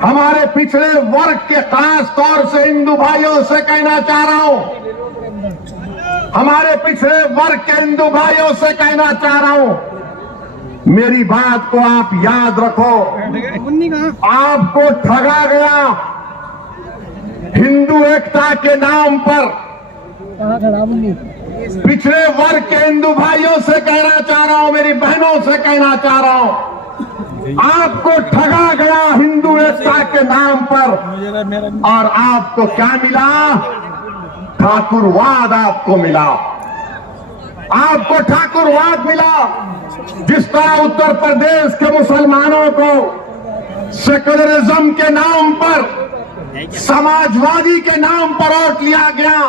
हमारे पिछड़े वर्ग के खास तौर से हिंदू भाइयों से कहना चाह रहा हूं, हमारे पिछड़े वर्ग के हिंदू भाइयों से कहना चाह रहा हूं, मेरी बात को आप याद रखो। आपको ठगा गया हिंदू एकता के नाम पर। पिछड़े वर्ग के हिंदू भाइयों से कहना चाह रहा हूं, मेरी बहनों से कहना चाह रहा हूं, आपको ठगा गया हिंदू एकता के नाम पर। और आपको क्या मिला? ठाकुरवाद आपको मिला, आपको ठाकुरवाद मिला। जिस तरह उत्तर प्रदेश के मुसलमानों को सेकुलरिज्म के नाम पर, समाजवादी के नाम पर वोट लिया गया,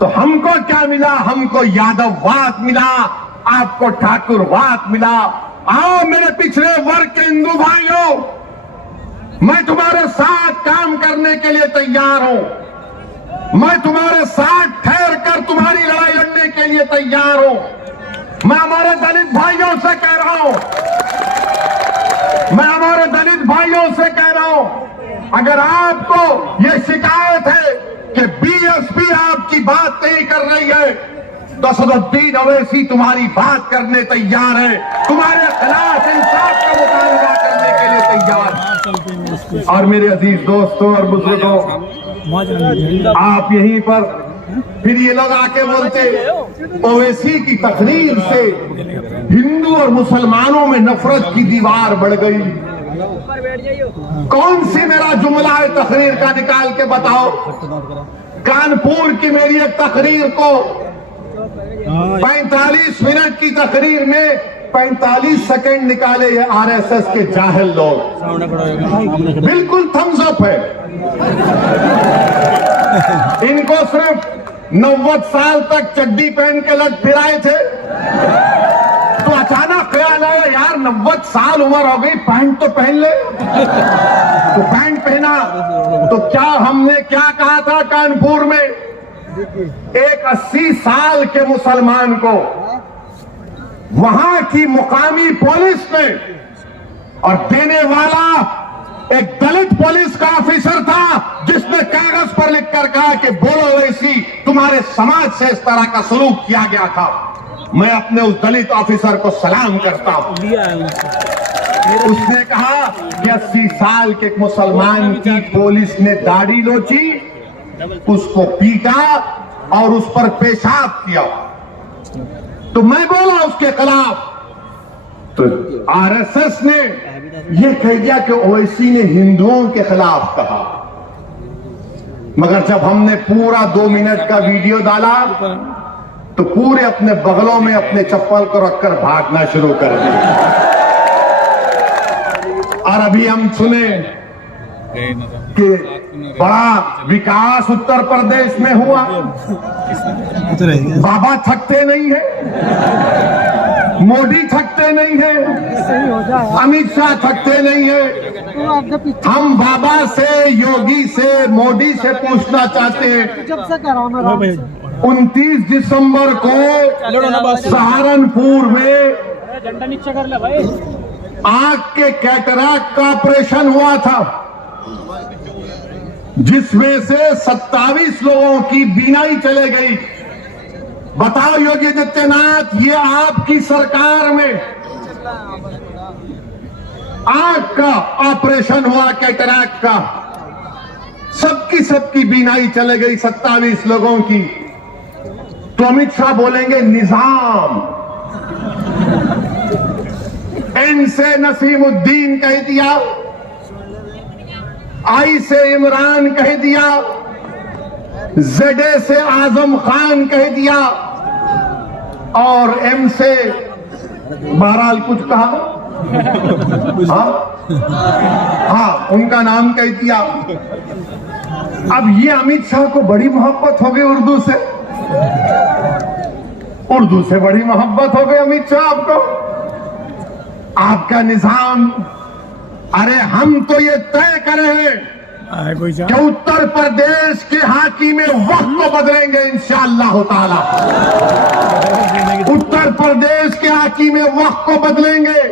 तो हमको क्या मिला? हमको यादववाद मिला, आपको ठाकुरवाद मिला। आओ मेरे पिछड़े वर्ग के हिंदू भाइयों, मैं तुम्हारे साथ काम करने के लिए तैयार हूं। मैं तुम्हारे साथ ठहर कर तुम्हारी लड़ाई लड़ने के लिए तैयार हूं। मैं हमारे दलित भाइयों से कह रहा हूं, मैं हमारे दलित भाइयों से कह रहा हूं, अगर आपको यह शिकायत है कि बीएसपी आपकी बात नहीं कर रही है, तो असदुद्दीन ओवैसी तुम्हारी बात करने तैयार है, तुम्हारे खिलाफ इंसाफ का मुकाबला करने के लिए तैयार। और मेरे अजीज दोस्तों और बुजुर्गों, आप यहीं पर फिर ये लोग आके बोलते ओवैसी की तकरीर से हिंदू और मुसलमानों में नफरत की दीवार बढ़ गई। कौन सी मेरा जुमला है तकरीर का, निकाल के बताओ। कानपुर की मेरी एक तकरीर को 45 मिनट की तकरीर में 45 सेकंड निकाले ये आरएसएस के जाहिल लोग। बिल्कुल थम्स अप है। इनको सिर्फ 90 साल तक चड्डी पहन के लग फिराए थे, तो अचानक ख्याल आया यार 90 साल उम्र हो गई, पैंट तो पहन ले। तो पैंट पहना, तो क्या हमने क्या कहा था कानपुर में? एक 80 साल के मुसलमान को वहां की मुकामी पुलिस ने, और देने वाला एक दलित पुलिस का ऑफिसर था, जिसने कागज पर लिखकर कहा कि बोलो ओवैसी, तुम्हारे समाज से इस तरह का सलूक किया गया था। मैं अपने उस दलित ऑफिसर को सलाम करता हूं। उसने कहा कि 80 साल के मुसलमान की पुलिस ने दाढ़ी नोची, उसको पीटा और उस पर पेशाब किया, तो मैं बोला उसके खिलाफ। तो आरएसएस ने यह कह दिया कि ओवैसी ने हिंदुओं के खिलाफ कहा। मगर जब हमने पूरा 2 मिनट का वीडियो डाला, तो पूरे अपने बगलों में अपने चप्पल को रखकर भागना शुरू कर दिया। और अभी हम सुने कि बड़ा विकास उत्तर प्रदेश में हुआ। बाबा थकते नहीं है, मोदी थकते नहीं है, अमित शाह थकते नहीं है। हम बाबा से, योगी से, मोदी से पूछना चाहते हैं, 29 दिसंबर को सहारनपुर में आंख के कैटरैक्ट का ऑपरेशन हुआ था, जिसमें से 27 लोगों की बीनाई चले गई। बताओ योगी आदित्यनाथ, ये आपकी सरकार में आंख का ऑपरेशन हुआ कैटरैक्ट का, सबकी बीनाई चले गई 27 लोगों की। तो अमित शाह बोलेंगे निजाम, एन से नसीमुद्दीन कह दिया, आई से इमरान कह दिया, जेडे से आजम खान कह दिया, और एम से बहरहाल कुछ कहा, हाँ उनका नाम कह दिया। अब ये अमित शाह को बड़ी मोहब्बत हो गई उर्दू से, उर्दू से बड़ी मोहब्बत हो गई अमित शाह आपको। आपका निजाम, अरे हम तो ये तय करे हैं कि उत्तर प्रदेश के हाकिम वक्त को बदलेंगे इंशाअल्लाह ताला। उत्तर प्रदेश के हाकिम वक्त को बदलेंगे।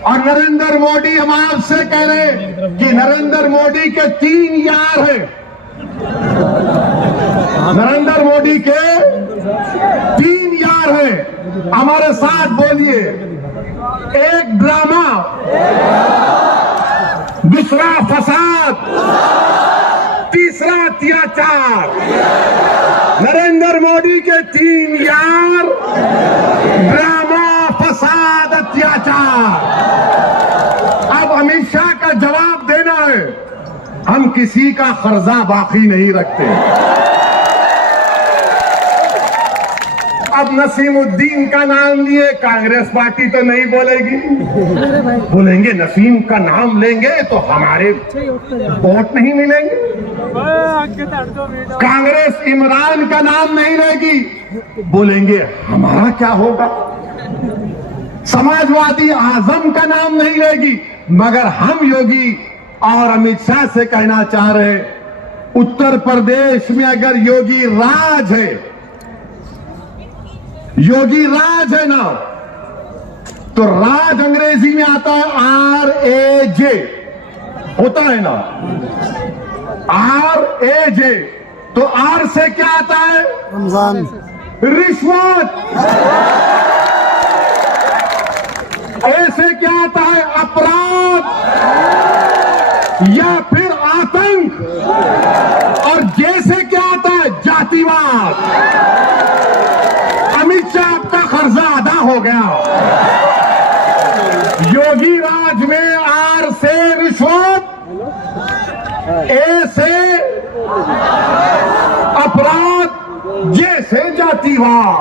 और नरेंद्र मोदी, हम आपसे कह रहे हैं कि नरेंद्र मोदी के 3 यार हैं। नरेंद्र मोदी के 3 यार हैं। हमारे साथ बोलिए, एक ड्रामा, दूसरा फसाद, तीसरा अत्याचार। नरेंद्र मोदी के 3 यार, ड्रामा, फसाद, अत्याचार। अब अमित शाह का जवाब देना है। हम किसी का कर्जा बाकी नहीं रखते। अब नसीमुद्दीन का नाम लिए, कांग्रेस पार्टी तो नहीं बोलेगी। बोलेंगे नसीम का नाम लेंगे तो हमारे वोट नहीं मिलेंगे। कांग्रेस इमरान का नाम नहीं लेगी, बोलेंगे हमारा क्या होगा। समाजवादी आजम का नाम नहीं लेगी, मगर हम योगी और अमित शाह से कहना चाह रहे, उत्तर प्रदेश में अगर योगी राज है, योगी राज है ना, तो राज अंग्रेजी में आता है RAJ, होता है ना, RAJ। तो R से क्या आता है? रमजान। रिश्वत। A से क्या आता है? अपराध या फिर आतंक। और J से क्या आता है? जातिवाद। अमित शाह का कर्जा अदा हो गया। योगी राज में R से रिश्वत, A से अपराध, J से जातिवाद।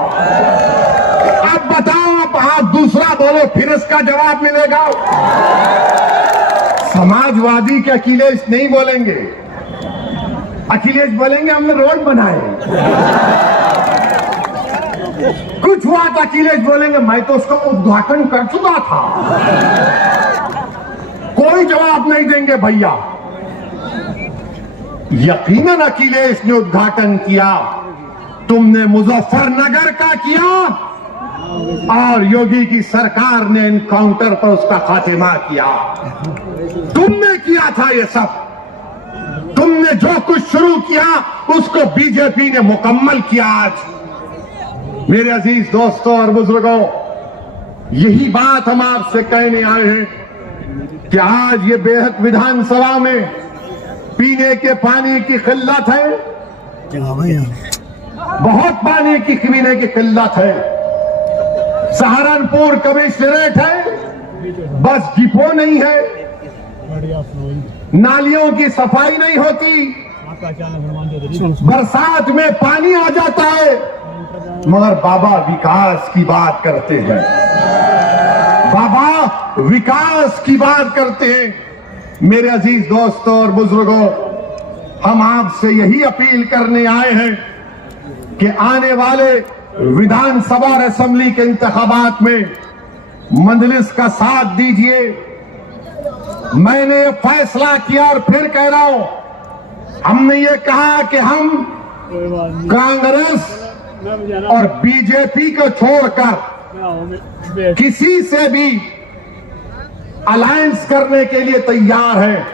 अब बताओ, अब आप दूसरा बोलो, फिर इसका जवाब मिलेगा। समाजवादी के अखिलेश नहीं बोलेंगे। अखिलेश बोलेंगे हमने रोड बनाए। कुछ हुआ तो अखिलेश बोलेंगे मैं तो उसका उद्घाटन कर चुका था। कोई जवाब नहीं देंगे भैया। यकीनन अखिलेश ने उद्घाटन किया, तुमने मुजफ्फरनगर का किया और योगी की सरकार ने एनकाउंटर पर उसका खात्मा किया। तुमने किया था ये सब। तुमने जो कुछ शुरू किया उसको बीजेपी ने मुकम्मल किया। आज मेरे अजीज दोस्तों और बुजुर्गों, यही बात हम आपसे कहने आए हैं कि आज ये बेहद विधानसभा में पीने के पानी की किल्लत है, बहुत पानी की पीने की किल्लत है। सहारनपुर कमिश्नरेट है, बस डिपो नहीं है, नालियों की सफाई नहीं होती, बरसात में पानी आ जाता है, मगर बाबा विकास की बात करते हैं। बाबा विकास की बात करते हैं। मेरे अजीज दोस्तों और बुजुर्गों, हम आपसे यही अपील करने आए हैं कि आने वाले विधानसभा और असेंबली के इंतखाबात में मजलिस का साथ दीजिए। मैंने ये फैसला किया और फिर कह रहा हूं, हमने ये कहा कि हम कांग्रेस और बीजेपी को छोड़कर किसी से भी अलायंस करने के लिए तैयार है।